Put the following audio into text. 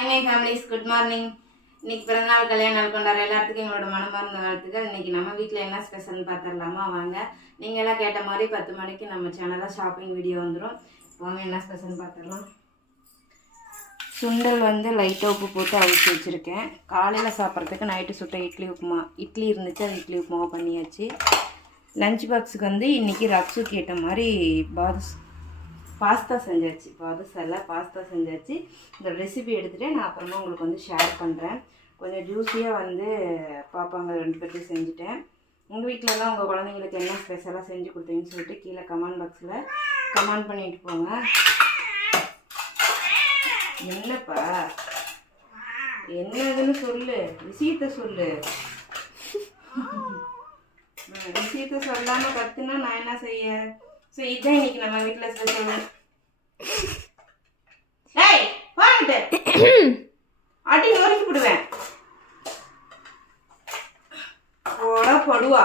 Hi my families, good morning. இன்னைக்கு பிறந்தநாள் கல்யாண நாள் கொண்டாடுற எல்லாத்துக்கும் எங்களோட மனமார்ந்த வாழ்த்துக்கள். இன்னைக்கு நம்ம வீட்டில் என்ன ஸ்பெஷல்னு பார்த்துடலாமா? வாங்க. நீங்கள் எல்லாம் கேட்ட மாதிரி 10 மணிக்கு நம்ம சேனலில் ஷாப்பிங் வீடியோ வந்துடும். வாங்க என்ன ஸ்பெஷல்னு பார்த்துடலாம். சுண்டல் லைட்டாக உப்பு போட்டு அவிச்சு வச்சுருக்கேன். காலையில் சாப்பிட்றதுக்கு நைட்டு சுட்ட இட்லி இருந்துச்சு, அது இட்லி உப்புமாவை பண்ணியாச்சு. லஞ்ச் பாக்ஸுக்கு இன்றைக்கி ரக்ஸு கேட்ட மாதிரி பாஸ்தா செஞ்சாச்சு. பாஸ்தா செஞ்சாச்சு. இந்த ரெசிபி எடுத்துகிட்டு நான் அப்புறமா உங்களுக்கு ஷேர் பண்ணுறேன். கொஞ்சம் ஜூஸியாக பாப்பாங்க 2 பேர்த்தையும் செஞ்சுட்டேன். உங்கள் வீட்டிலலாம் உங்கள் குழந்தைங்களுக்கு என்ன ஸ்பெஷலாக செஞ்சு கொடுத்தீங்கன்னு சொல்லிட்டு கீழே கமெண்ட் பாக்ஸில் கமெண்ட் பண்ணிட்டு போங்க. என்னப்பா என்னதுன்னு சொல்லு, விஷயத்த சொல்லு. விஷயத்த சொல்லாமல் கற்றுனா நான் என்ன செய்ய? ஸோ இதுதான் இன்னைக்கு நம்ம வீட்டில் ஸ்பெஷல். டேய் வாங்கிட்டு அடி நொறுக்கி விடுவேன். போடா படுவா.